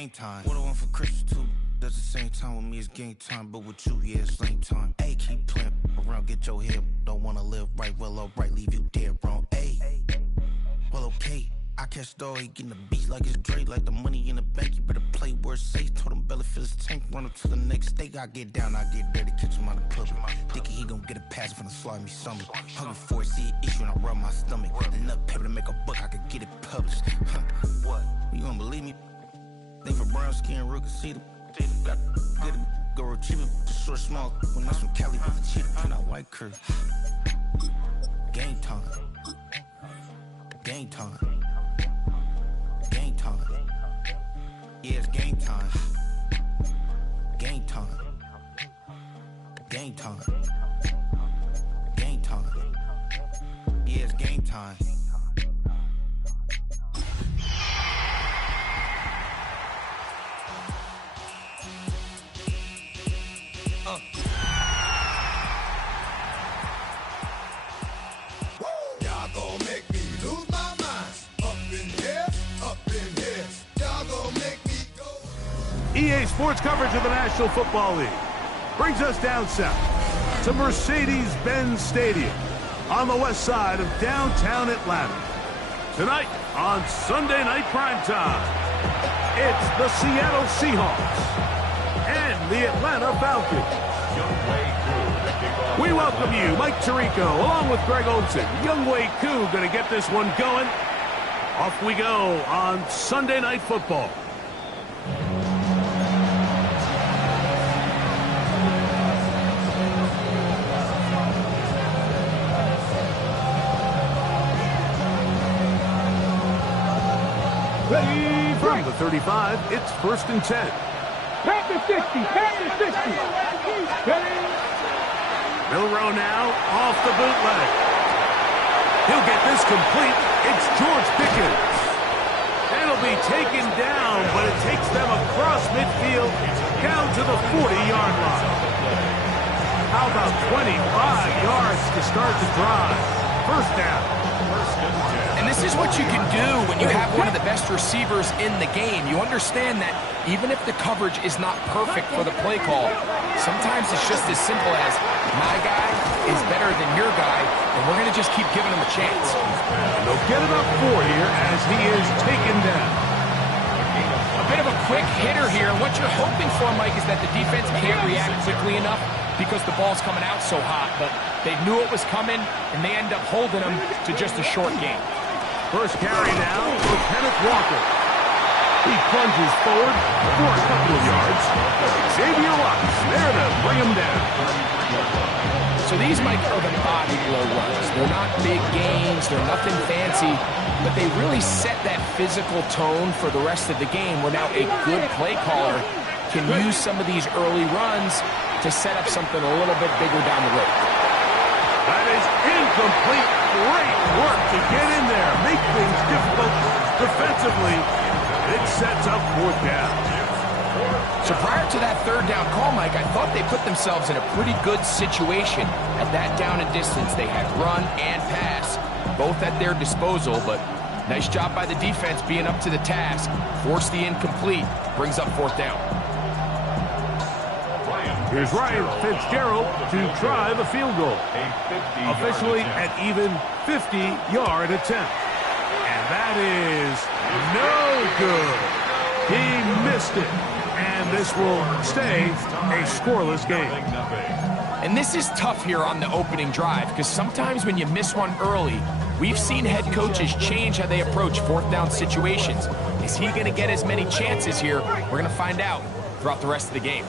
game time. What I want for Christmas too. At the same time with me it's game time, but with you, yeah, it's lame time. Hey, keep playing around, get your head. Don't wanna live right, well, alright, leave you dead wrong. Hey, well, okay. I catch the dog, he getting the beat like it's Dre, like the money in the bank. You better play where it's safe. Told him belly fill his tank, run up to the next state. I get down, I get dirty, catch him on the public. Thinking he gon' get a pass from the slimy stomach. Hungry for it, see an issue and I rub my stomach. Enough paper to make a book, I could get it published. What? You don't believe me? Think for brown skin, real can see them. Got get it, go retrieve it. Just short, small, when that's from Cali with the cheetah. And that white curve. Game time. Game time. Game time. Yeah, it's game time. Game time. Game time. Game time. Yeah, it's game time. EA Sports coverage of the National Football League brings us down south to Mercedes-Benz Stadium on the west side of downtown Atlanta. Tonight on Sunday Night Primetime, it's the Seattle SeaHAWks and the Atlanta Falcons. We welcome you, Mike Tirico, along with Greg Olson. Younghoe Koo going to get this one going. Off we go on Sunday Night Football. From the 35, it's 1st and 10. Pass the 60, pass the 60. Milroe now off the bootleg. He'll get this complete. It's George Pickens. It'll be taken down, but it takes them across midfield down to the 40-yard line. How about 25 yards to start the drive? First down. And this is what you can do when you have one of the best receivers in the game. You understand that even if the coverage is not perfect for the play call, sometimes it's just as simple as my guy is better than your guy, and we're going to just keep giving him a chance. And they'll get it up 4 here as he is taken down. A bit of a quick hitter here. What you're hoping for, Mike, is that the defense can't react quickly enough because the ball's coming out so hot, but they knew it was coming, and they end up holding them to just a short game. First carry now for Kenneth Walker. He plunges forward for a couple of yards. Xavier Watts there to bring him down. So these, Mike, are the body blow runs. They're not big gains, they're nothing fancy, but they really set that physical tone for the rest of the game where now a good play caller can use some of these early runs to set up something a little bit bigger down the road. That is incomplete. Great work to get in there, make things difficult defensively. It sets up 4th down. So prior to that 3rd down call, Mike, I thought they put themselves in a pretty good situation at that down and distance. They had run and pass, both at their disposal, but nice job by the defense being up to the task. Force the incomplete, brings up 4th down. Here's Ryan Fitzgerald to try the field goal. Officially an even 50-yard attempt. And that is no good. He missed it. And this will stay a scoreless game. And this is tough here on the opening drive because sometimes when you miss one early, we've seen head coaches change how they approach 4th down situations. Is he going to get as many chances here? We're going to find out throughout the rest of the game.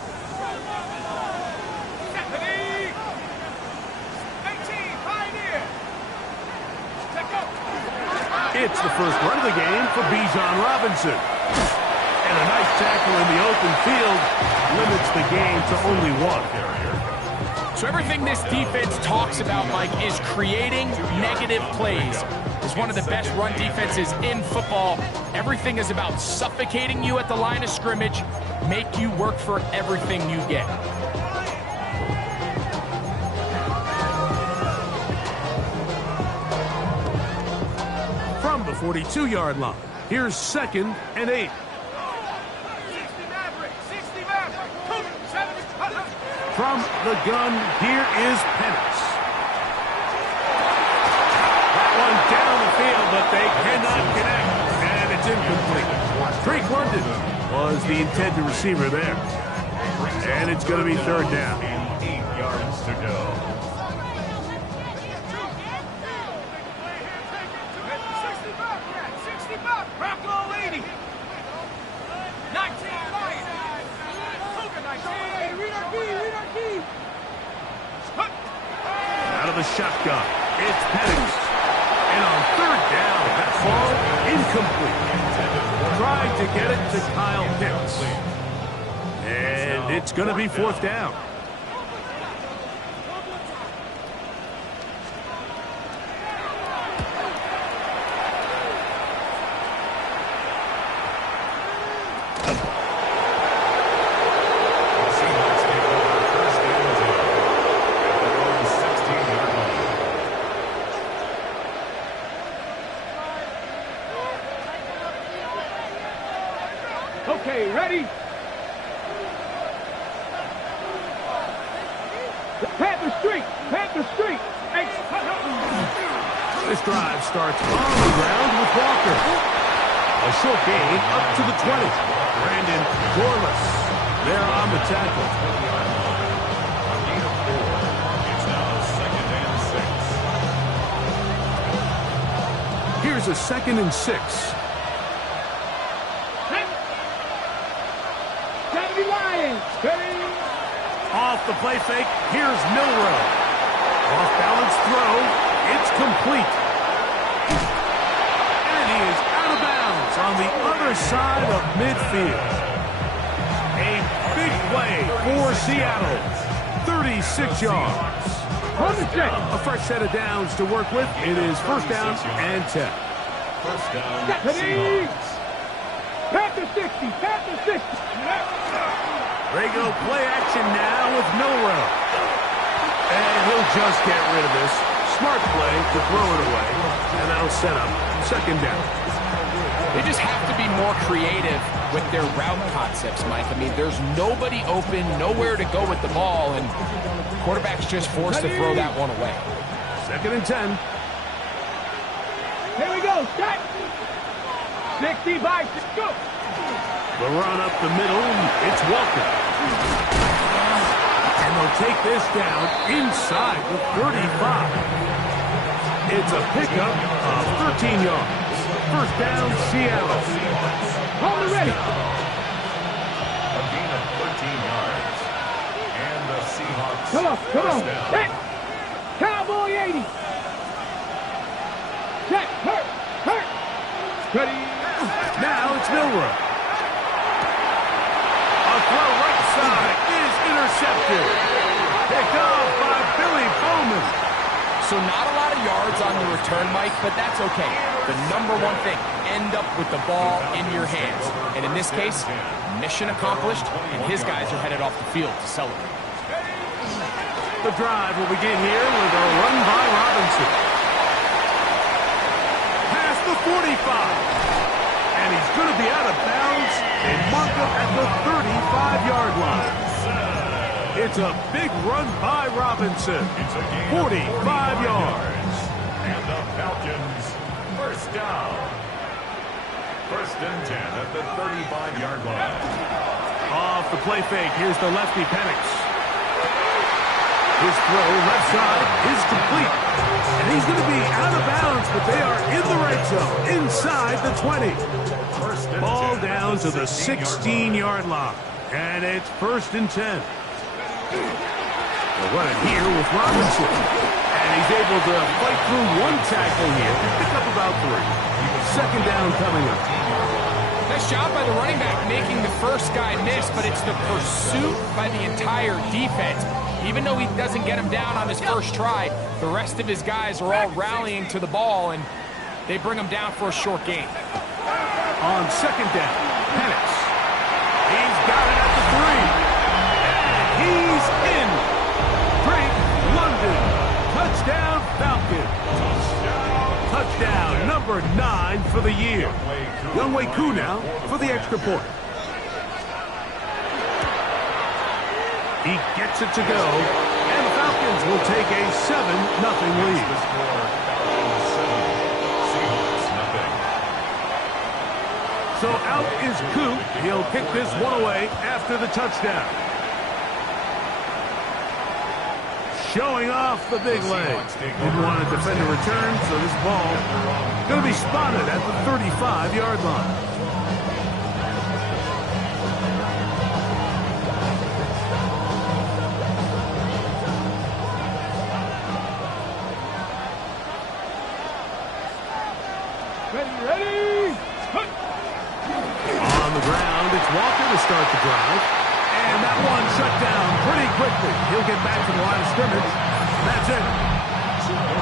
It's the first run of the game for Bijan Robinson. And a nice tackle in the open field limits the game to only 1. So everything this defense talks about, Mike, is creating negative plays. It's one of the best run defenses in football. Everything is about suffocating you at the line of scrimmage, make you work for everything you get. From the 42-yard line, here's 2nd and 8. From the gun, here is Penix. That one down the field, but they cannot connect. And it's incomplete. Drake London was the intended receiver there. And it's going to be third down. 8 yards to go. Out of the shotgun, it's Penix. And on third down, that ball incomplete. Trying to get it to Kyle Pitts. And it's going to be fourth down. Seahawks take over first down and 10 at their own 16-yard line. Okay, ready? Panther Street! Panther Street! This drive starts on the ground with Walker. A short gain up to the 20. Brandon Dorless there on the tackle. Gain of 4. It's now second and 6. Here's a 2nd and 6. Sandy Lions! Ready? Off the play fake, here's Milrow. Off balance throw, it's complete. And he is out of bounds on the other side of midfield. A big play for Seattle. 36 yards. A fresh set of downs to work with. It is first down and 10. First down, Ready? Seahawks. Panther 60! Panther 60! They go play action now with Milrow. And he'll just get rid of this. Smart play to throw it away. And that'll set up second down. They just have to be more creative with their route concepts, Mike. I mean, there's nobody open, nowhere to go with the ball, and quarterback's just forced to throw that one away. Second and 10. Here we go! Set! 60 by 6. Go! The run up the middle, it's Walker. And they'll take this down inside the 35. It's a pickup of 13 yards. First down, Seattle. On the ready! A gain of 13 yards. And the Seahawks Come on! first down. Set! Cowboy 80! Set! Hurt! Ready? Now it's Milrow. A throw right side is intercepted. Picked off by Billy Bowman. So not a lot of yards on the return, Mike, but that's okay. The number one thing, end up with the ball in your hands. And in this case, mission accomplished, and his guys are headed off the field to celebrate. The drive will begin here with a run by Robinson. Past the 45. And he's going to be out of bounds and mark up at the 35-yard line. It's a big run by Robinson. 45 yards. And the Falcons first down. First and 10 at the 35-yard line. Off the play fake, here's the lefty Penix. His throw left side is complete. And he's going to be out of bounds, but they are in the red zone, inside the 20. Ball down to the 16-yard line. And it's first and 10. They'll run it here with Robinson. And he's able to fight through one tackle here. Pick up about 3. Second down coming up. Nice job by the running back making the first guy miss, but it's the pursuit by the entire defense. Even though he doesn't get him down on his first try, the rest of his guys are all rallying to the ball, and they bring him down for a short gain. On second down, Penix. He's got it at the 3. And he's in. Drake London. Touchdown, Falcons. Touchdown number 9 for the year. Younghoe Koo now for the extra point. He gets it to go, and the Falcons will take a 7-0 lead. The score, Falcons 7, Seahawks nothing. So out is Coop. He'll kick this one away after the touchdown. Showing off the big leg. Didn't want to defend a return, so this ball going to be spotted at the 35-yard line. Ready! On the ground, it's Walker to start the drive. And that one shut down pretty quickly. He'll get back to the line of scrimmage. That's it.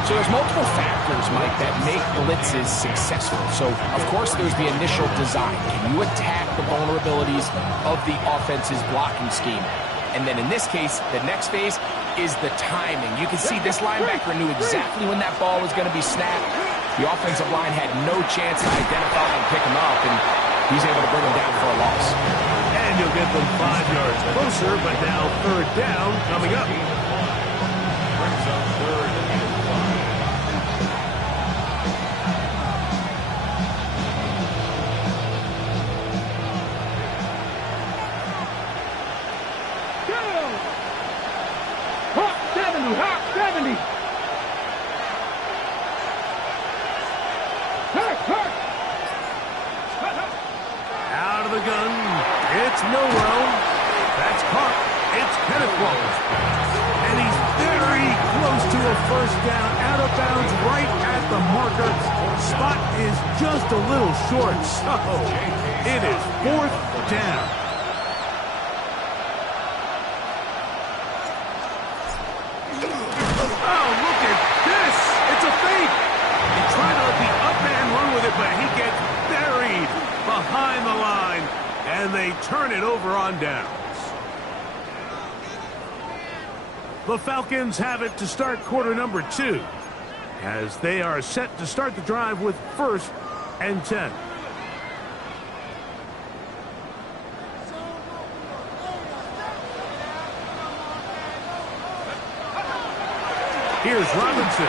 So there's multiple factors, Mike, that make blitzes successful. So, of course, there's the initial design. Can you attack the vulnerabilities of the offense's blocking scheme? And then in this case, the next phase is the timing. You can see this linebacker knew exactly when that ball was going to be snapped. The offensive line had no chance to identify and pick him up, and he's able to bring him down for a loss. And you'll get them 5 yards closer, but now third down coming up. Brings up third and 70, Hawk 70. Out of the gun, it's Milrow. That's caught. It's Kenneth Walker. And he's very close to a first down, out of bounds, right at the marker. Spot is just a little short, so it is fourth down. Oh, look at this. It's a fake. He tried to let the up man run with it, but he gets buried behind the line, and they turn it over on downs. The Falcons have it to start quarter number 2, as they are set to start the drive with 1st and 10. Here's Robinson.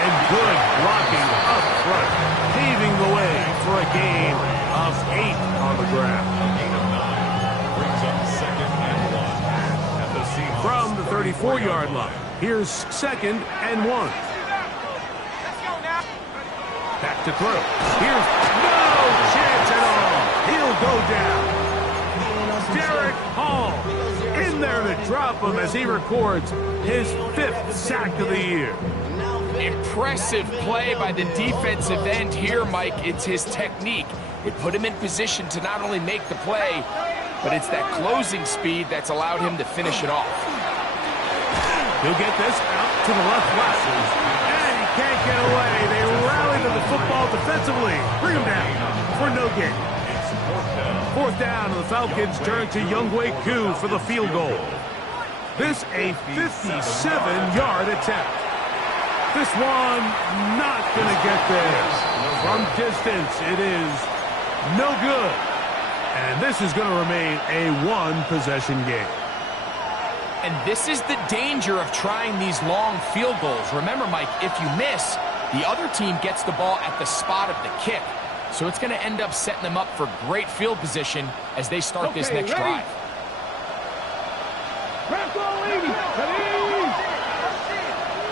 And good blocking up front, paving the way for a gain of 8 on the ground. gain of 9. Brings up second and 1. And the Seahawks From the 34-yard line, here's 2nd and 1. Back to throw. Here's no chance at all. He'll go down. Derek Hall in there to drop him as he records his 5th sack of the year. Impressive play by the defensive end here, Mike. It's his technique. It put him in position to not only make the play, but it's that closing speed that's allowed him to finish it off. He'll get this out to the left flat. And he can't get away. They rally to the football defensively. Bring him down for no gain. It's fourth down. Fourth down, and the Falcons turn to Younghoe Koo for the field goal. This a 57-yard attempt. This one not going to get there. From distance, it is no good. And this is going to remain a one-possession game. And this is the danger of trying these long field goals. Remember, Mike, if you miss, the other team gets the ball at the spot of the kick. So it's going to end up setting them up for great field position as they start this next drive. Press all 80. Ready?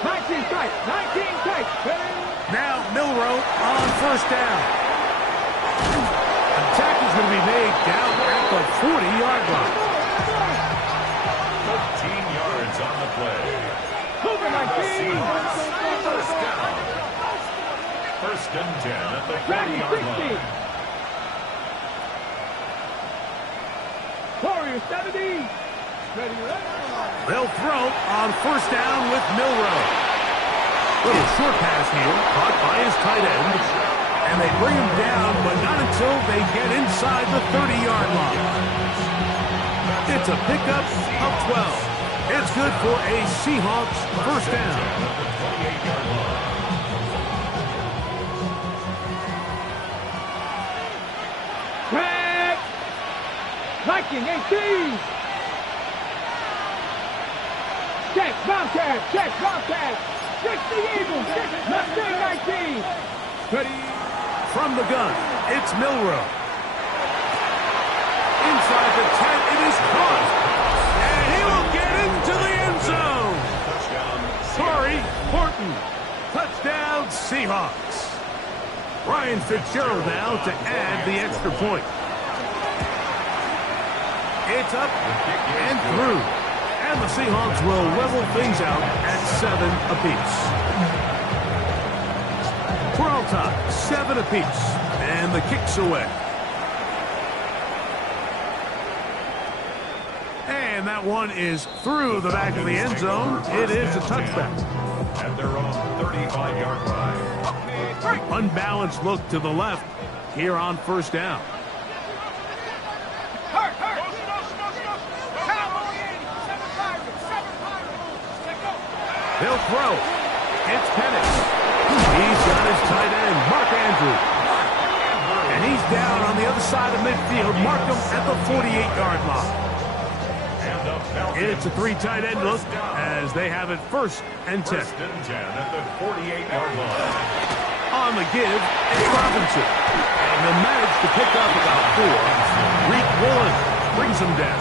19 tight. 19 tight. Ready? Now Milrow on first down. Attack is going to be made down at the 40-yard line. 13 yards on the play. Over 19. First down. First and 10 at the 40-yard line. Warrior 70. Ready? They'll throw on first down with Milrow. Little short pass here, caught by his tight end. And they bring him down, but not until they get inside the 30-yard line. It's a pickup of 12. It's good for a Seahawks first down. Track. Viking 18. Check, Bobcat, check, Bobcat. 60 Eagles, Mustang 19. Ready? From the gun, it's Milrow. Inside the 10, it is caught. And he will get into the end zone. Torrey Horton. Touchdown, Seahawks. Ryan Fitzgerald now to add the extra point. It's up and through. And the Seahawks will level things out at 7 apiece. We're all tied, 7 apiece. And the kick's away. And that one is through the back of the end zone. It is a touchback. At their own 35-yard line. Unbalanced look to the left here on first down. They'll throw. It's Penix. He's got his tight end, Mark Andrews. And he's down on the other side of midfield. Mark him at the 48-yard line. It's a 3 tight end look as they have it 1st and 10. 1st and 10 at the 48-yard line. On the give, it's Robinson. And they'll manage to pick up about 4. Reek Woolen brings him down.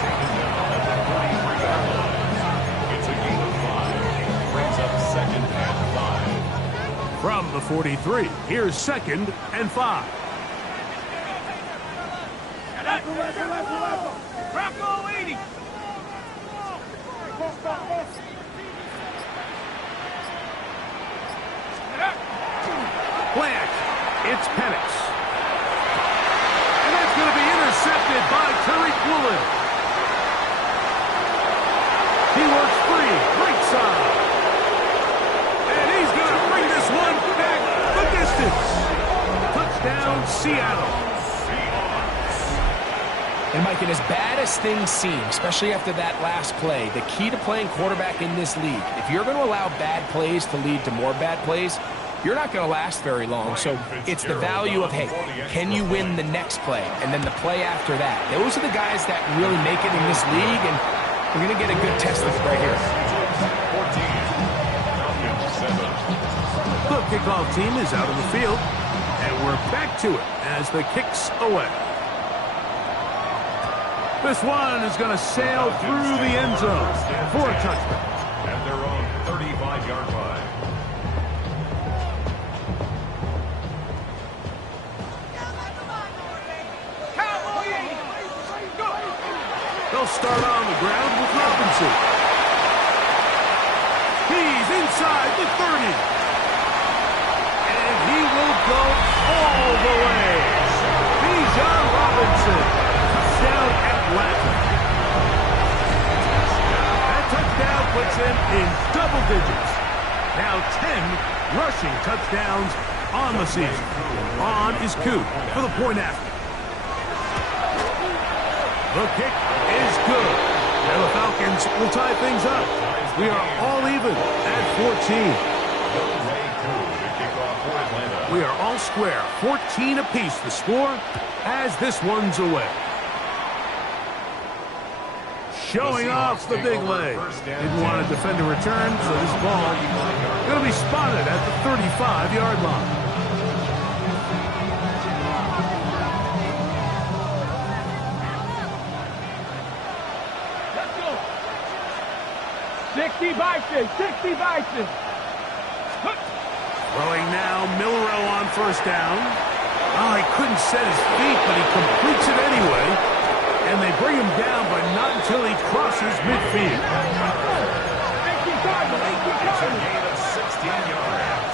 It's a gain of 5. Brings up 2nd and 5. From the 43, here's 2nd and 5. Bravo 80. Plant. It's Penix. And that's going to be intercepted by Tariq Woolen. He works free. Right side. And he's going to bring this one back the distance. Touchdown, Seattle. And Mike, and as bad as things seem, especially after that last play, the key to playing quarterback in this league, if you're going to allow bad plays to lead to more bad plays, you're not going to last very long. So it's the value of, hey, can you win the next play? And then the play after that. Those are the guys that really make it in this league, and we're going to get a good test of it right here. 14. The kickoff team is out on the field, and we're back to it as the kick's away. This one is going to sail through the end zone for a touchback. At their own 35-yard line. They'll start on the ground with Robinson. He's inside the 30. And he will go all the way. Bijan Robinson. Touchdown Atlanta. That touchdown puts him in double digits. Now 10 rushing touchdowns on the season. On is Coop for the point after. The kick is good. Now the Falcons will tie things up. We are all even at 14. We are all square. 14 apiece the score as this one's away. Showing off the big leg. Didn't want to defend a return, so this ball going to be spotted at the 35-yard line. 60 Bison, 60 Bison. Throwing now, Milrow on first down. Oh, he couldn't set his feet, but he completes it anyway. And they bring him down, but not until he crosses midfield. It's a gain of 16 yards.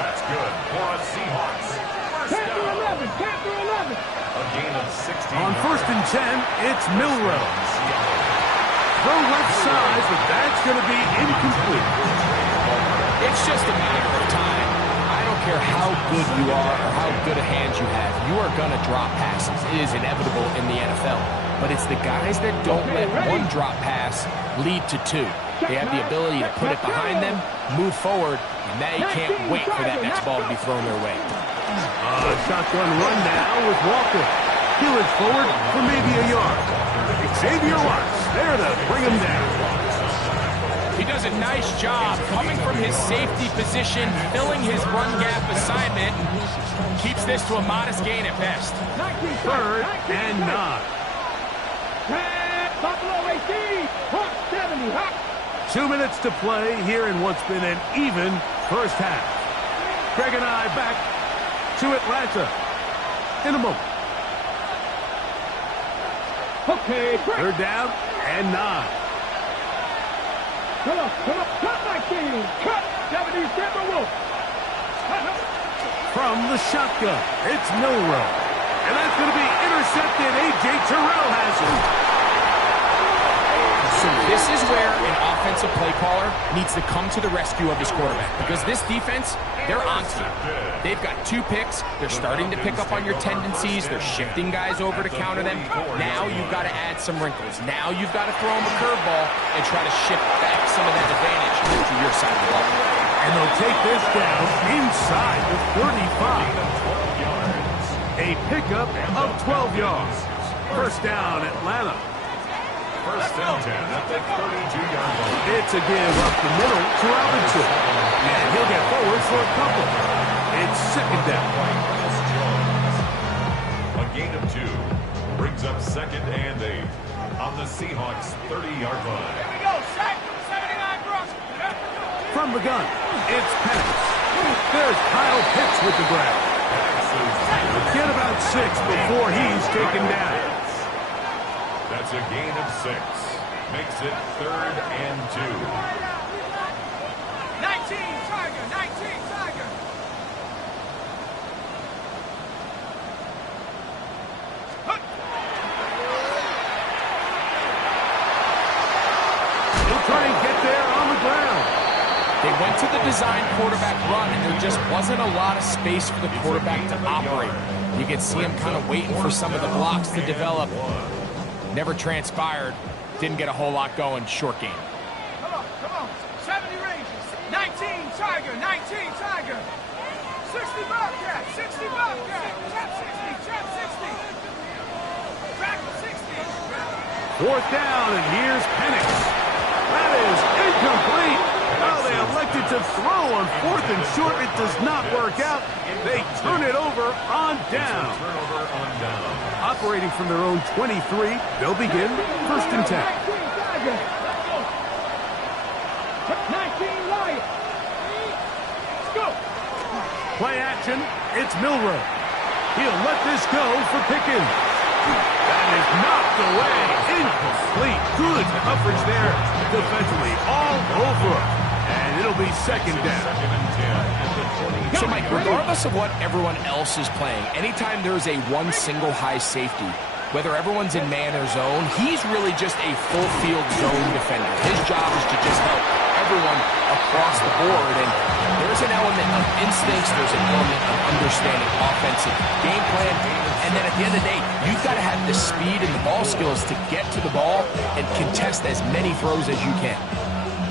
That's good for a Seahawks. First down. 11. A gain of 16 On first and 10, it's Milrow. Throw left side, but that's going to be incomplete. It's just a matter of time. I don't care how good you are or how good a hand you have. You are going to drop passes. It is inevitable in the NFL. But it's the guys that don't let one drop pass lead to 2. They have the ability to put it behind them, move forward, and they can't wait for that next ball to be thrown their way. Shotgun run now with Walker. Heelage forward for maybe a yard. Xavier Watts there to bring him down. nice job coming from his safety position, filling his run gap assignment. Keeps this to a modest gain at best. 3rd and 9. Buffalo 18, Hawk 70, Hawk. 2 minutes to play here in what's been an even first half. Greg and I back to Atlanta in a moment. Okay, Greg. 3rd down and 9. Come on, cut my team. Cut 70, Timberwolves. From the shotgun, it's Milroe. And that's going to be intercepted. A.J. Terrell has it. So this is where an offensive play caller needs to come to the rescue of his quarterback, because this defense, they're onto you. They've got 2 picks. They're starting to pick up on your tendencies. They're shifting guys over to counter them. Now you've got to add some wrinkles. Now you've got to throw them a curveball and try to shift back some of that advantage to your side of the ball. And they'll take this down inside the 35. A pickup of 12 yards. 1st down, Atlanta. 1st and 10 at the 32-yard line. It's a give up the middle to Robinson. And he'll get forward for a couple. It's 2nd down. A gain of 2 brings up 2nd and 8 on the Seahawks 30-yard line. Here we go, sack 79 Brooks. From the gun, it's Penix. There's Kyle Pitts with the grab. Get about 6 before he's taken down. That's a gain of 6. Makes it 3rd and 2. 19 Tiger. He'll try and get there on the ground. They went to the design quarterback run, and there just wasn't a lot of space for the quarterback to operate. You could see him kind of waiting for some of the blocks to develop. Never transpired. Didn't get a whole lot going. Short game. Come on. 70 Rangers. 19 Tiger. 60 Bobcat. Trap 60. Track 60. 4th down, and here's Penix. That is incomplete. Well, they elected to throw on 4th and short. It does not work out. They turn it over on down. Operating from their own 23, they'll begin 1st and 10. 19 Lions. Let's go. Play action, it's Milroe. He'll let this go for Pickens. That is knocked away. Incomplete. Good coverage there defensively all over. And it'll be 2nd down. So, Mike, regardless of what everyone else is playing, anytime there's a one single high safety, whether everyone's in man or zone, he's really just a full field zone defender. His job is to just help everyone across the board. And there's an element of instincts, there's an element of understanding offensive game plan. And then at the end of the day, you've got to have the speed and the ball skills to get to the ball and contest as many throws as you can.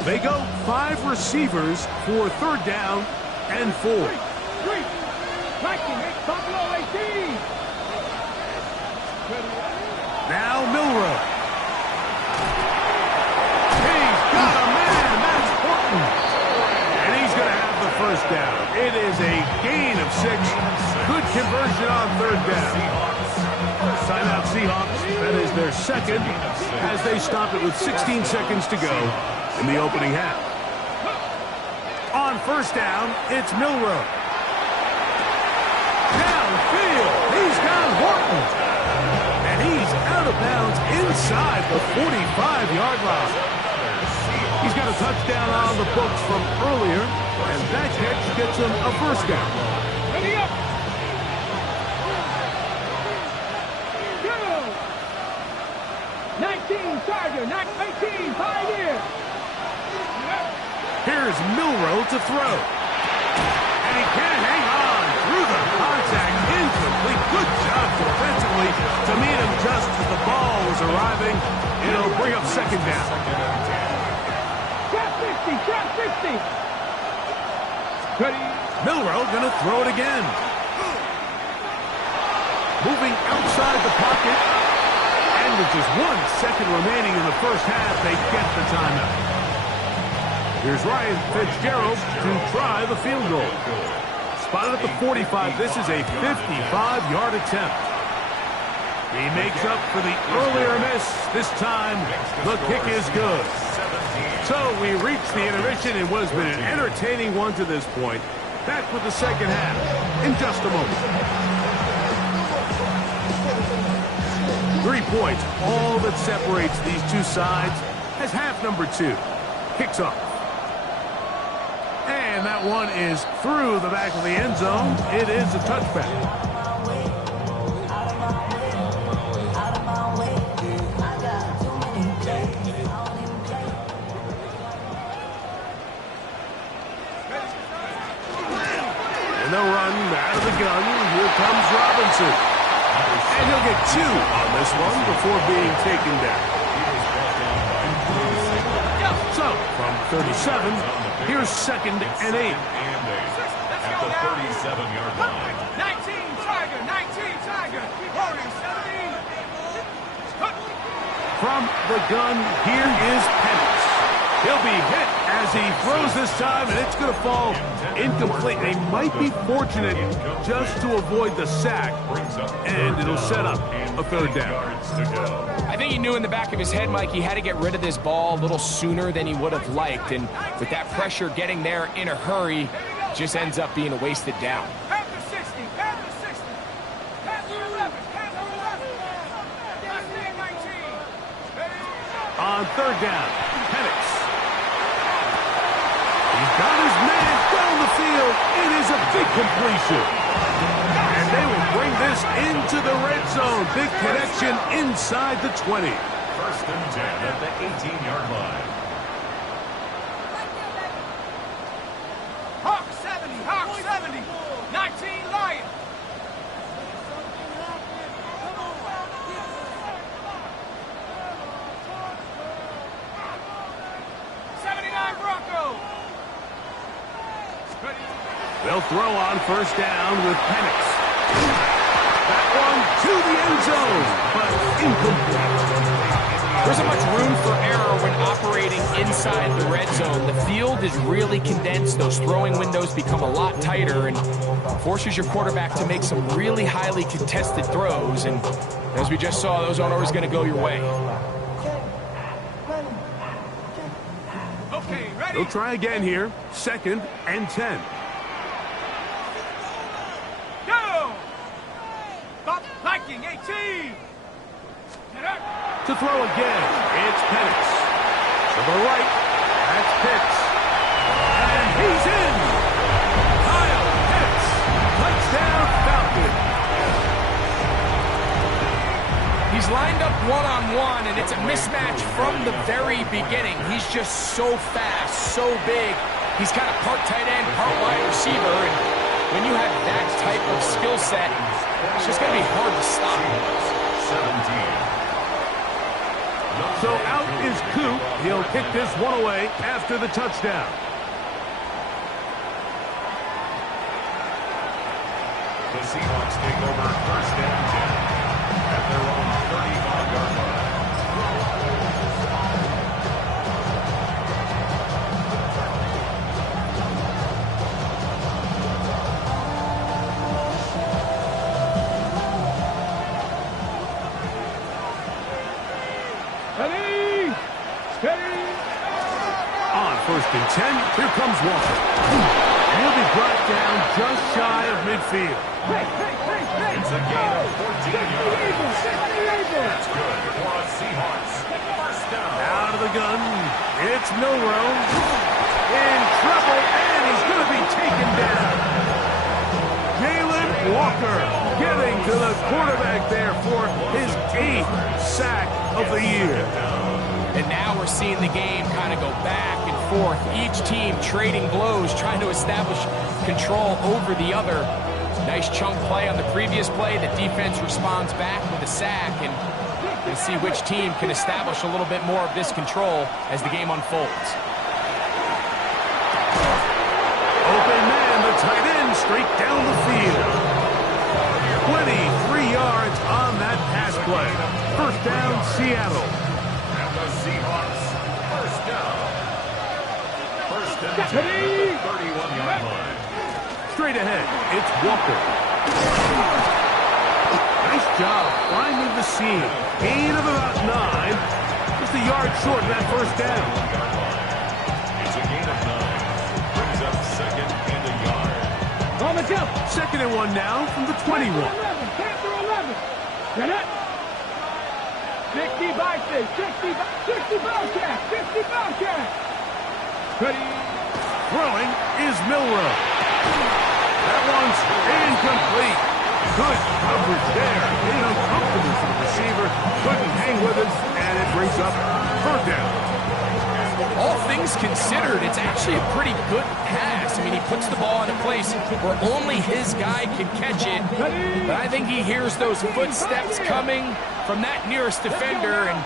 They go 5 receivers for 3rd down and 4. 3. Buffalo 18. Now Milroe. He's got a man. That's Horton. And he's going to have the 1st down. It is a gain of 6. Good conversion on 3rd down. Timeout Seahawks. That is their 2nd as they stop it with 16 seconds to go in the opening half. On 1st down, it's Milroe. Downfield, he's got Horton. And he's out of bounds inside the 45-yard line. He's got a touchdown on the books from earlier, and that catch gets him a 1st down. Ready up. Go. 19 Tiger. 19 Pioneer. Here's Milroe to throw. And he can't hang on through the contact. Incomplete. Good job defensively to meet him just as the ball was arriving. It'll bring up 2nd down. Trap 60. Ready. Milroe going to throw it again. Moving outside the pocket. And with just 1 second remaining in the 1st half, they get the timeout. Here's Ryan Fitzgerald to try the field goal. Spotted at the 45. This is a 55-yard attempt. He makes up for the earlier miss. This time, the kick is good. So we reach the intermission in what has been an entertaining one to this point. Back with the second half in just a moment. 3 points, all that separates these two sides as half number 2 kicks off. And that one is through the back of the end zone. It is a touchback. And they'll run out of the gun. Here comes Robinson. And he'll get 2 on this one before being taken down. So, from 37, here's 2nd and 8. At the 37-yard line. 19 Tiger, 19 Tiger. Holding 17. From the gun, here is Penix. He'll be hit as he throws this time, and it's going to fall incomplete. They might be fortunate just to avoid the sack, and it'll set up a 3rd down. I think he knew in the back of his head, Mike, he had to get rid of this ball a little sooner than he would have liked, and with that pressure getting there in a hurry, just ends up being a wasted down. Panther 60, Panther 60. Panther 11, Panther 11. 19. On 3rd down, Penix. He's got his man down the field. It is a big completion. And they will bring this into the red zone. Big connection inside the 20. 1st and 10 at the 18-yard line. Hawk 70, Hawk 70. 19 Lion. They'll throw on 1st down with Penix. That one to the end zone, but incomplete. There isn't much room for error when operating inside the red zone. The field is really condensed. Those throwing windows become a lot tighter and forces your quarterback to make some really highly contested throws. And as we just saw, those aren't always going to go your way. Okay, ready? They'll try again here. 2nd and 10. Go! Stop liking 18. Get up. To throw again, it's Penix. To the right, that's Pitts. And he's in! Kyle Pitts! Touchdown Falcon! He's lined up one-on-one, and it's a mismatch from the very beginning. He's just so fast, so big. He's kind of part tight end, part wide receiver, and when you have that type of skill set, it's just going to be hard to stop. 17. So out is Coop. He'll kick this one away after the touchdown. The Seahawks take over 1st and 10 at their own 35-yard line. Steady! Steady! On 1st and 10, here comes Walker. And he'll be brought down just shy of midfield. It's a gain of 14 yards. That's good for the Seahawks. 1st down. Out of the gun, it's Milrow. In trouble, and he's going to be taken down. Jalen Walker getting to the quarterback there for his 8th sack of the year. And now we're seeing the game kind of go back and forth. Each team trading blows, trying to establish control over the other. Nice chunk play on the previous play. The defense responds back with a sack, and we'll see which team can establish a little bit more of this control as the game unfolds. Open man, the tight end, straight down the field. 23 yards on that pass play. 1st down, Seattle. And the Seahawks, 1st down. First and 10 at the 31-yard line. Straight ahead, it's Walker. Nice job finding the seam. Gain of about 9. Just a yard short of that first down. It's a gain of 9. Brings up second and a yard. Second and 1 now from the 21. 11. Get it. 60 Vikings. 60 Bobcats. Ready. Throwing is Milrow. That one's incomplete. Good coverage there. Made it uncomfortable for the receiver. Couldn't hang with it, and it brings up third down. All things considered, it's actually a pretty good pass. I mean, he puts the ball in a place where only his guy can catch it. But I think he hears those footsteps coming from that nearest defender, and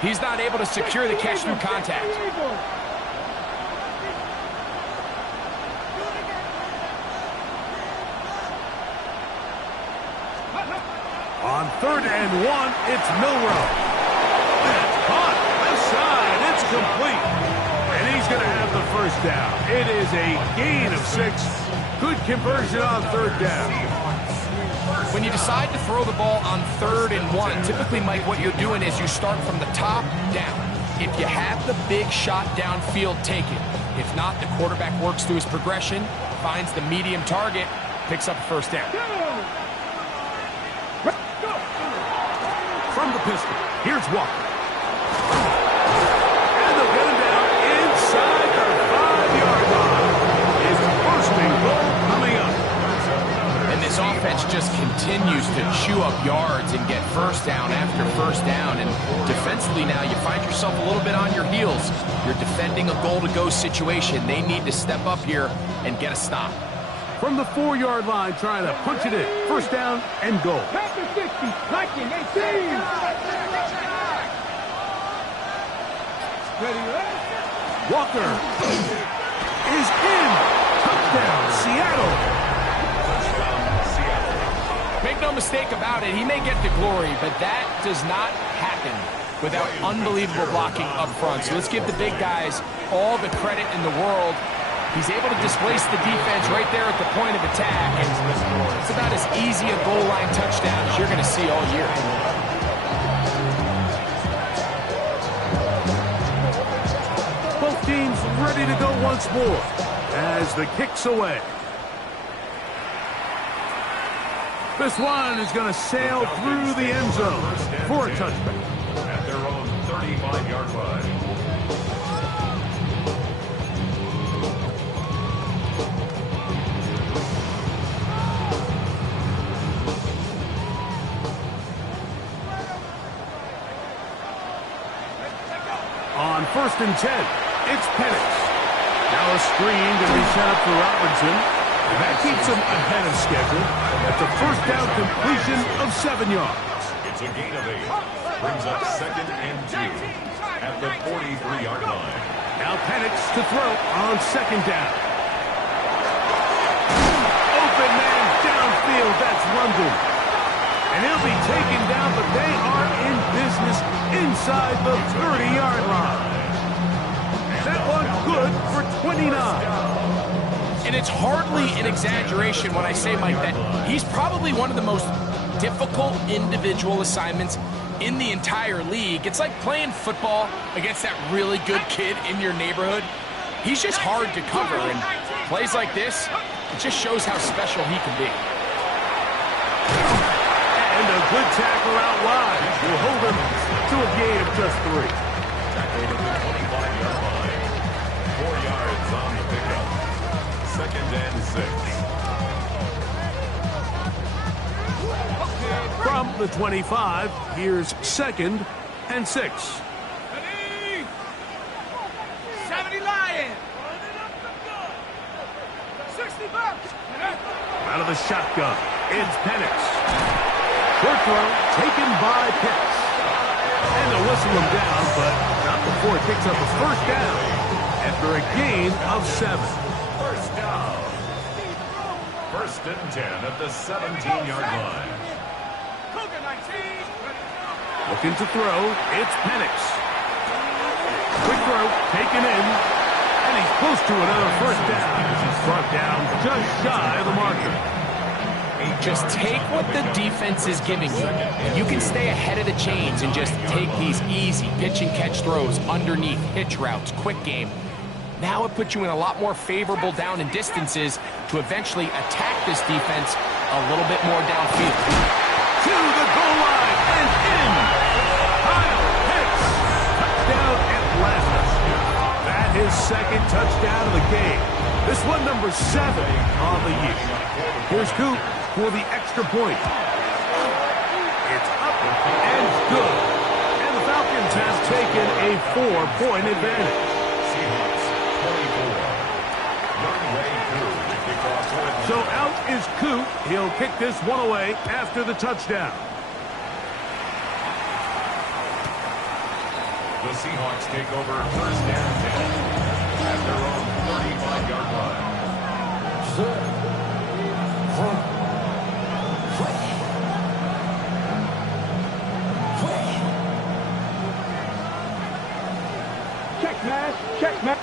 he's not able to secure the catch through contact. On third and 1, it's Milrow. That's caught. Left side. It's complete. And he's going to have the first down. It is a gain of 6. Good conversion on third down. When you decide to throw the ball on third and 1, typically, Mike, what you're doing is you start from the top down. If you have the big shot downfield, take it. If not, the quarterback works through his progression, finds the medium target, picks up a first down. From the pistol, here's Walker. And they'll get him down inside the 5-yard line. His first and goal coming up. And this offense just continues to chew up yards and get first down after first down. And defensively now, you find yourself a little bit on your heels. You're defending a goal-to-go situation. They need to step up here and get a stop. From the 4-yard line, trying to punch it in. First down and goal. Panther 60. Viking 18. Walker is in. Touchdown, Seattle. Make no mistake about it, he may get the glory, but that does not happen without unbelievable blocking up front. So let's give the big guys all the credit in the world. He's able to displace the defense right there at the point of attack, and it's about as easy a goal line touchdown as you're going to see all year. Both teams ready to go once more as the kick's away. This one is going to sail through the end zone for a touchback. At their own 35-yard line. On first and 10, it's Penix. Now a screen going to be set up for Robinson. That keeps him ahead of schedule. That's a first down completion of 7 yards. It's a gain of 8. Brings up second and 2 at the 43-yard line. Now Penix to throw on second down. Open man downfield. That's London. And he'll be taken down, but they are in business inside the 30-yard line. That one good for 29. And it's hardly an exaggeration when I say, Mike, that he's probably one of the most difficult individual assignments in the entire league. It's like playing football against that really good kid in your neighborhood. He's just hard to cover, and plays like this, it just shows how special he can be. And a good tackle out wide will hold him to a gain of just 3. Tackled at the 25-yard line. 4 yards on the pickup. Second and 6. From the 25, here's second and 6. Ready? 70 Lions. 60 Bucks. Out of the shotgun, it's Penix. Short throw taken by Pitts. And they'll whistle him down, but not before he picks up a first down after a gain of 7. First down. First and 10 at the 17-yard line. Looking to throw, it's Penix. Quick throw taken in. And he's close to another first down. He's brought down just shy of the marker. Just take what the defense is giving you. You can stay ahead of the chains and just take these easy pitch and catch throws underneath, hitch routes, quick game. Now it puts you in a lot more favorable down and distances to eventually attack this defense a little bit more downfield. To the goal line and in. Kyle Pitts. Touchdown Atlanta. That is second touchdown of the game. This one number 7 on the year. Here's Coop for the extra point. It's up and good. And the Falcons has taken a 4-point advantage. SeaHAWK 24. So out is Coop. He'll kick this one away after the touchdown. The Seahawks take over first and 10 at their own 35-yard line. Check pass.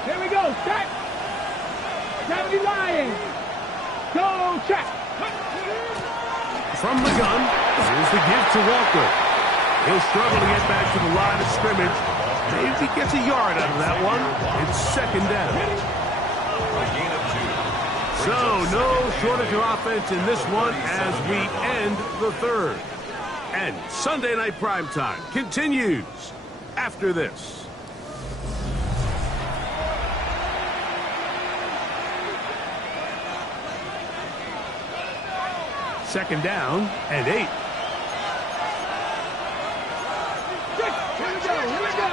Here we go. Check. 70 Lions. Go check. From the gun, here's the give to Walker. He'll struggle to get back to the line of scrimmage. Maybe gets a yard out of that one. It's second down. A gain of 2. So no shortage of offense in this one as we end the third. And Sunday Night Primetime continues after this. Second down and 8. Here we go.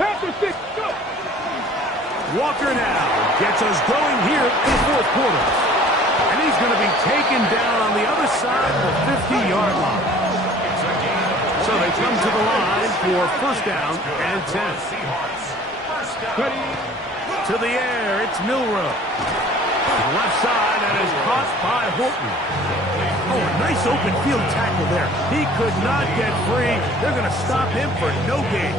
Panther 6, go. Walker now gets us going here in the fourth quarter. And he's going to be taken down on the other side of the 50-yard line. So they come to the line for first down and 10. Ready. To the air, it's Milrow. Left side, and is caught by Horton. Oh, a nice open field tackle there. He could not get free. They're going to stop him for no gain.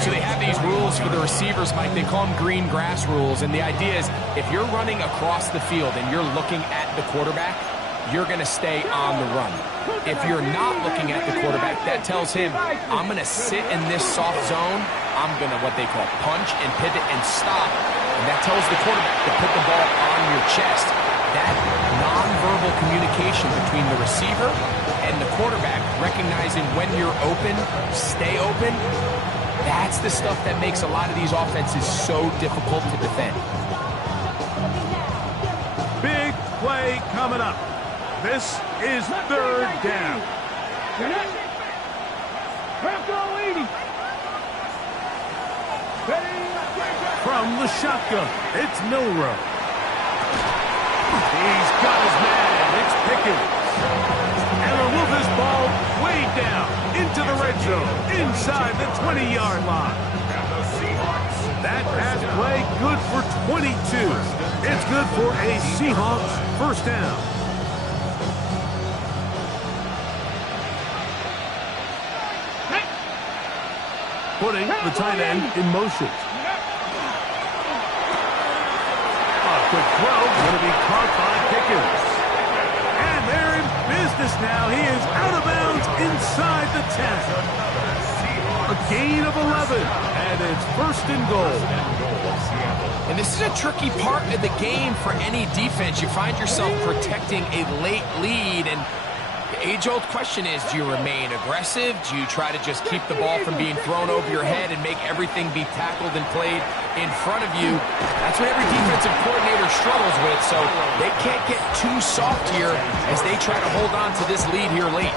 So they have these rules for the receivers, Mike. They call them green grass rules. And the idea is if you're running across the field and you're looking at the quarterback, you're going to stay on the run. If you're not looking at the quarterback, that tells him, I'm going to sit in this soft zone. I'm going to what they call punch and pivot and stop. And that tells the quarterback to put the ball on your chest. That nonverbal communication between the receiver and the quarterback, recognizing when you're open, stay open, that's the stuff that makes a lot of these offenses so difficult to defend. Big play coming up. This is third down. From the shotgun, it's Milrow. He's got his man. It's Pickens. And they'll move this ball way down into the red zone, inside the 20-yard line. That pass play good for 22. It's good for a Seahawks first down. Putting the tight end in motion. A quick throw, going to be caught by Pickens. And they're in business now. He is out of bounds inside the 10. A gain of 11, and it's first and goal. And this is a tricky part of the game for any defense. You find yourself protecting a late lead, and the age-old question is, do you remain aggressive? Do you try to just keep the ball from being thrown over your head and make everything be tackled and played in front of you? That's what every defensive coordinator struggles with, so they can't get too soft here as they try to hold on to this lead here late.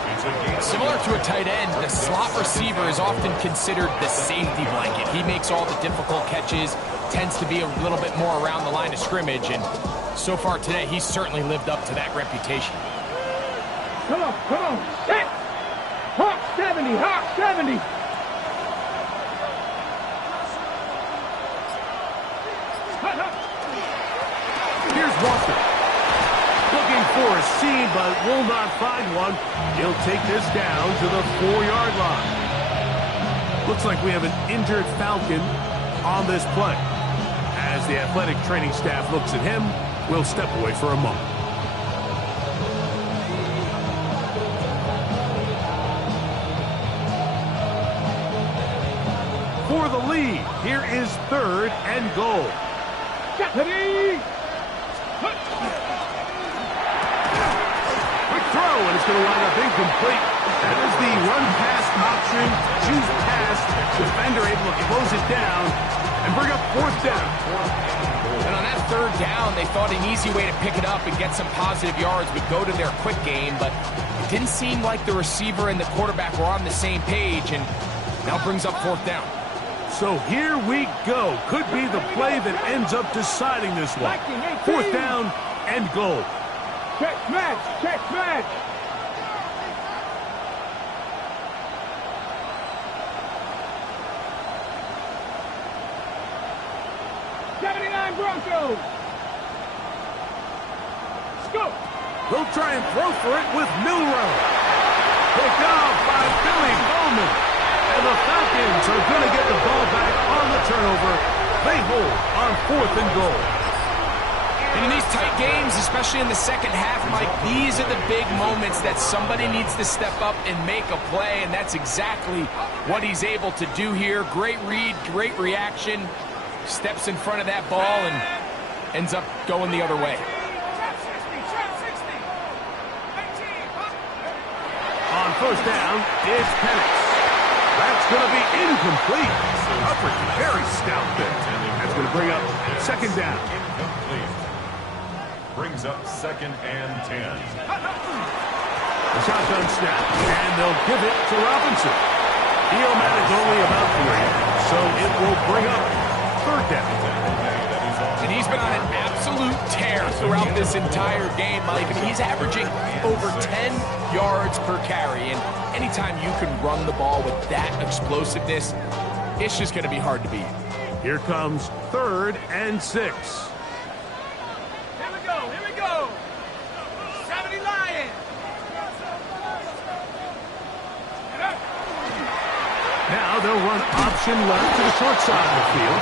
Similar to a tight end, the slot receiver is often considered the safety blanket. He makes all the difficult catches, tends to be a little bit more around the line of scrimmage, and so far today, he's certainly lived up to that reputation. Come on. Set. Hawk 70. Here's Walker. Looking for a seam, but will not find one. He'll take this down to the 4-yard line. Looks like we have an injured Falcon on this play. As the athletic training staff looks at him, we'll step away for a moment. For the lead, here is 3rd and goal. Quick Throw, and it's going to wind up incomplete. That is the run-pass option. Choose pass. Defender able to close it down and bring up 4th down. And on that 3rd down, they thought an easy way to pick it up and get some positive yards would go to their quick game, but it didn't seem like the receiver and the quarterback were on the same page, and now brings up 4th down. So here we go. Could be the play that ends up deciding this one. 4th down and goal. Check match. 79 Broncos. Scoop. He'll try and throw for it with Milrow. Picked off by Billy Bowman. And the Falcons are going to get the ball back on the turnover. They hold on 4th and goal. And in these tight games, especially in the second half, Mike, these are the big moments that somebody needs to step up and make a play, and that's exactly what he's able to do here. Great read, great reaction. Steps in front of that ball and ends up going the other way. On 1st down, it's Penix. That's going to be incomplete. Upward, very stout there. That's going to bring up 2nd down. Incomplete. Brings up 2nd and 10. The shotgun snap, and they'll give it to Robinson. Iomatic only about 3, so it will bring up 3rd down. And he's been on an absolute tear throughout this entire game, Mike. I mean, he's averaging over 10 yards per carry, and anytime you can run the ball with that explosiveness, it's just going to be hard to beat. Here comes 3rd and 6. Here we go. 70 Lions. Now they'll run option left to the short side of the field.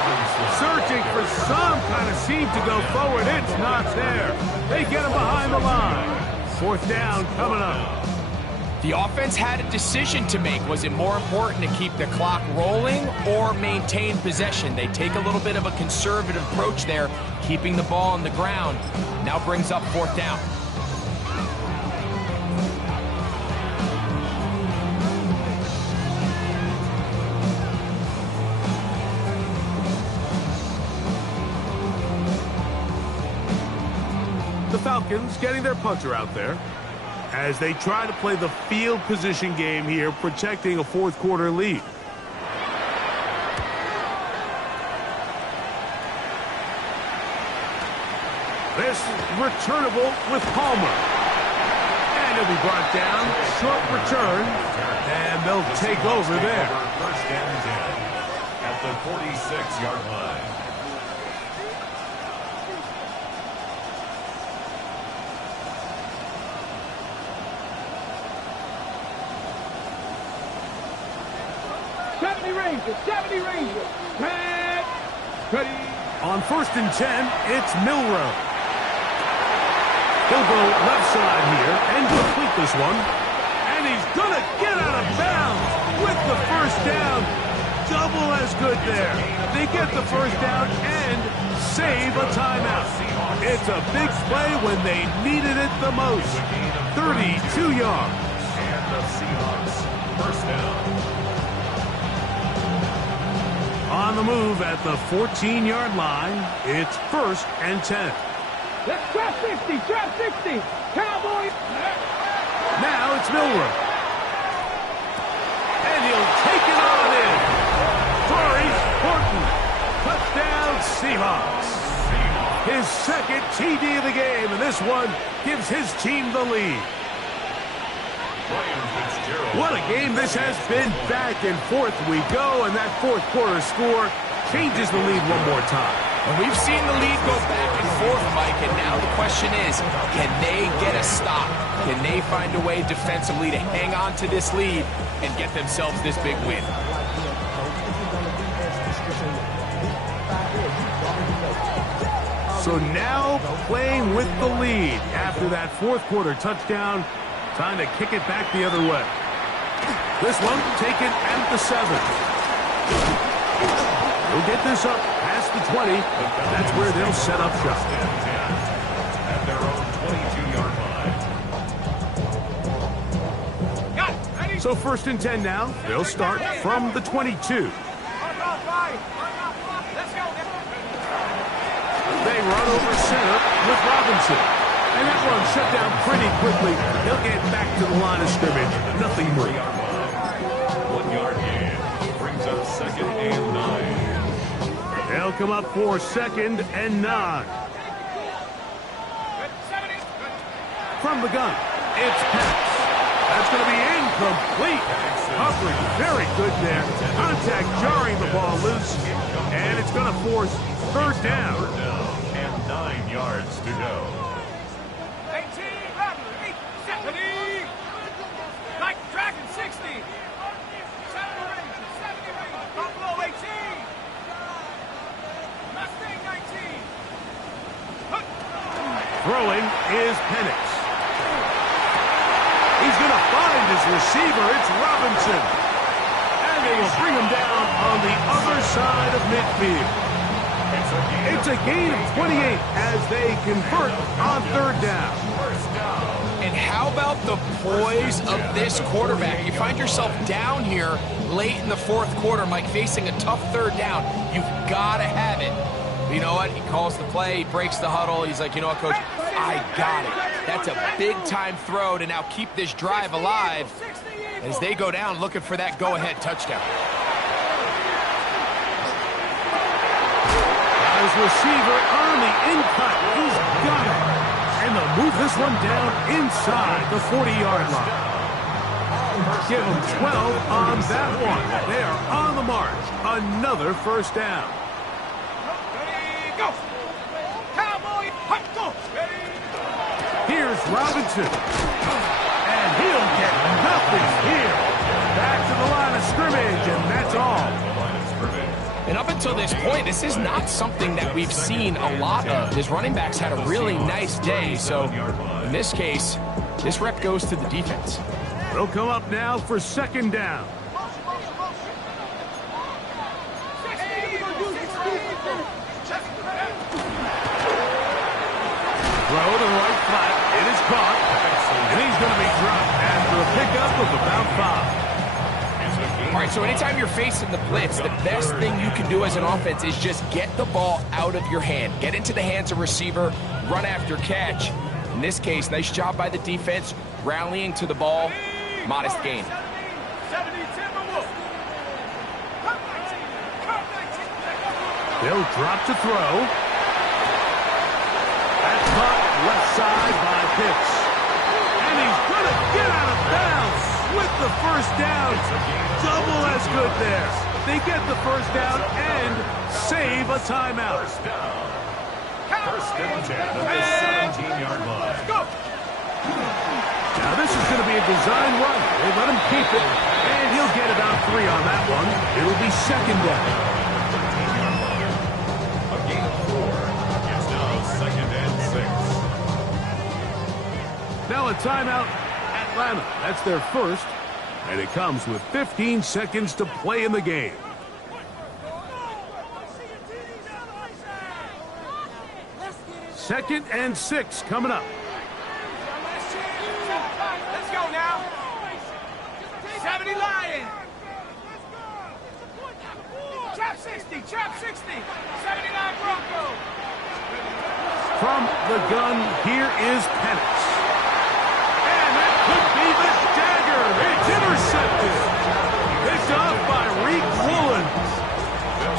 Searching for some kind of seam to go forward. It's not there. They get him behind the line. 4th down coming up. The offense had a decision to make. Was it more important to keep the clock rolling or maintain possession? They take a little bit of a conservative approach there, keeping the ball on the ground. Now brings up 4th down. The Falcons getting their punter out there as they try to play the field position game here, protecting a 4th quarter lead. This returnable with Palmer. And he'll be brought down. Short return. And they'll take over there. 1st and 10 at the 46-yard line. Rangers, 70 Rangers. Pat, ready. On 1st and 10, it's Milrow. He'll go left side here and complete this one. And he's going to get out of bounds with the 1st down. Double as good there. They get the 1st down and save a timeout. It's a big play when they needed it the most. 32 yards. And the Seahawks 1st down. On the move at the 14-yard line, it's 1st and 10. Let's drop 60. Cowboys. Now it's Milrow. And he'll take it on in. Torrey Horton. Touchdown, Seahawks. His 2nd TD of the game, and this one gives his team the lead. What a game this has been. Back and forth we go, and that 4th quarter score changes the lead one more time. And we've seen the lead go back and forth, Mike, and now the question is, can they get a stop? Can they find a way defensively to hang on to this lead and get themselves this big win? So now playing with the lead after that fourth quarter touchdown. Time to kick it back the other way. This one taken at the 7. He'll get this up past the 20. That's where they'll set up shop. At their own 22-yard line. So 1st and 10 now. They'll start from the 22. They run over center with Robinson. And that run shut down pretty quickly. He'll get back to the line of scrimmage. Nothing more. 1 yard gain. Brings up 2nd and 9. They'll come up for 2nd and 9. From the gun, it's Penix. That's going to be incomplete. Coverage very good there. Contact jarring the ball loose. And it's going to force 3rd down. And 9 yards to go. 18, 70. Like Dragon 60. 70 range. Buffalo 18. Mustang 19. Throwing is Penix. He's going to find his receiver. It's Robinson. And they will bring him down on the other side of midfield. It's a gain of 28 as they convert on 3rd down. And how about the poise of this quarterback? You find yourself down here late in the 4th quarter, Mike, facing a tough 3rd down. You've got to have it. You know what? He calls the play. He breaks the huddle. He's like, you know what, Coach? I got it. That's a big-time throw to now keep this drive alive as they go down looking for that go-ahead touchdown. His receiver on the in-cut. He's got it. And they'll move this one down inside the 40-yard line. Give them 12 on that one. They are on the march. Another 1st down. Ready, go. Cowboy, hot, go. Ready. Here's Robinson. And he'll get nothing here. Back to the line of scrimmage, and that's all. And up until this point, this is not something that we've seen a lot of. His running backs had a really nice day. So in this case, this rep goes to the defense. They'll come up now for 2nd down. Throw to the right flat. It is caught. And he's going to be dropped after a pickup of about 5. All right, so anytime you're facing the blitz, the best thing you can do as an offense is just get the ball out of your hand. Get into the hands of receiver, run after catch. In this case, nice job by the defense, rallying to the ball. Modest gain. They'll drop to throw. That's caught left side by Pitts. And he's going to get out of bounds with the 1st down. Double as good there. They get the 1st down and save a timeout. 1st and 10 at the 17-yard line. Now this is going to be a design run. They let him keep it, and he'll get about 3 on that one. It'll be 2nd down. A gain of 4. It's now 2nd and 6. Now a timeout, Atlanta. That's their 1st, and it comes with 15 seconds to play in the game. Second and 6 coming up. Let's go now. 70 Lion. Trap 60, trap 60. 79 Bronco. From the gun, here is Penix. And that could be the dagger. It's intercepted. Picked off by Reek Woolen.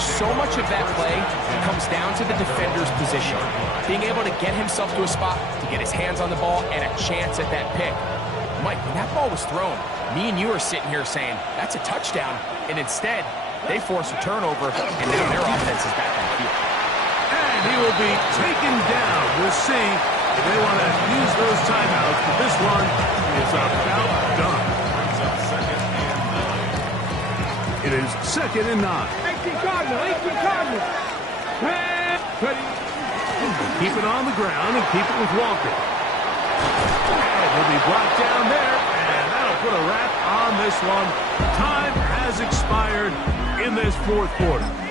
So much of that play comes down to the defender's position. Being able to get himself to a spot, to get his hands on the ball, and a chance at that pick. Mike, when that ball was thrown, me and you are sitting here saying, that's a touchdown. And instead, they force a turnover, and now their offense is back on the field. And he will be taken down. We'll see if they want to use those timeouts, but this one is about done. It is 2nd and 9. 18 Cardinal, 18 Cardinal. Ready. Keep it on the ground and keep it with Walker. And he'll be brought down there, and that'll put a wrap on this one. Time has expired in this fourth quarter.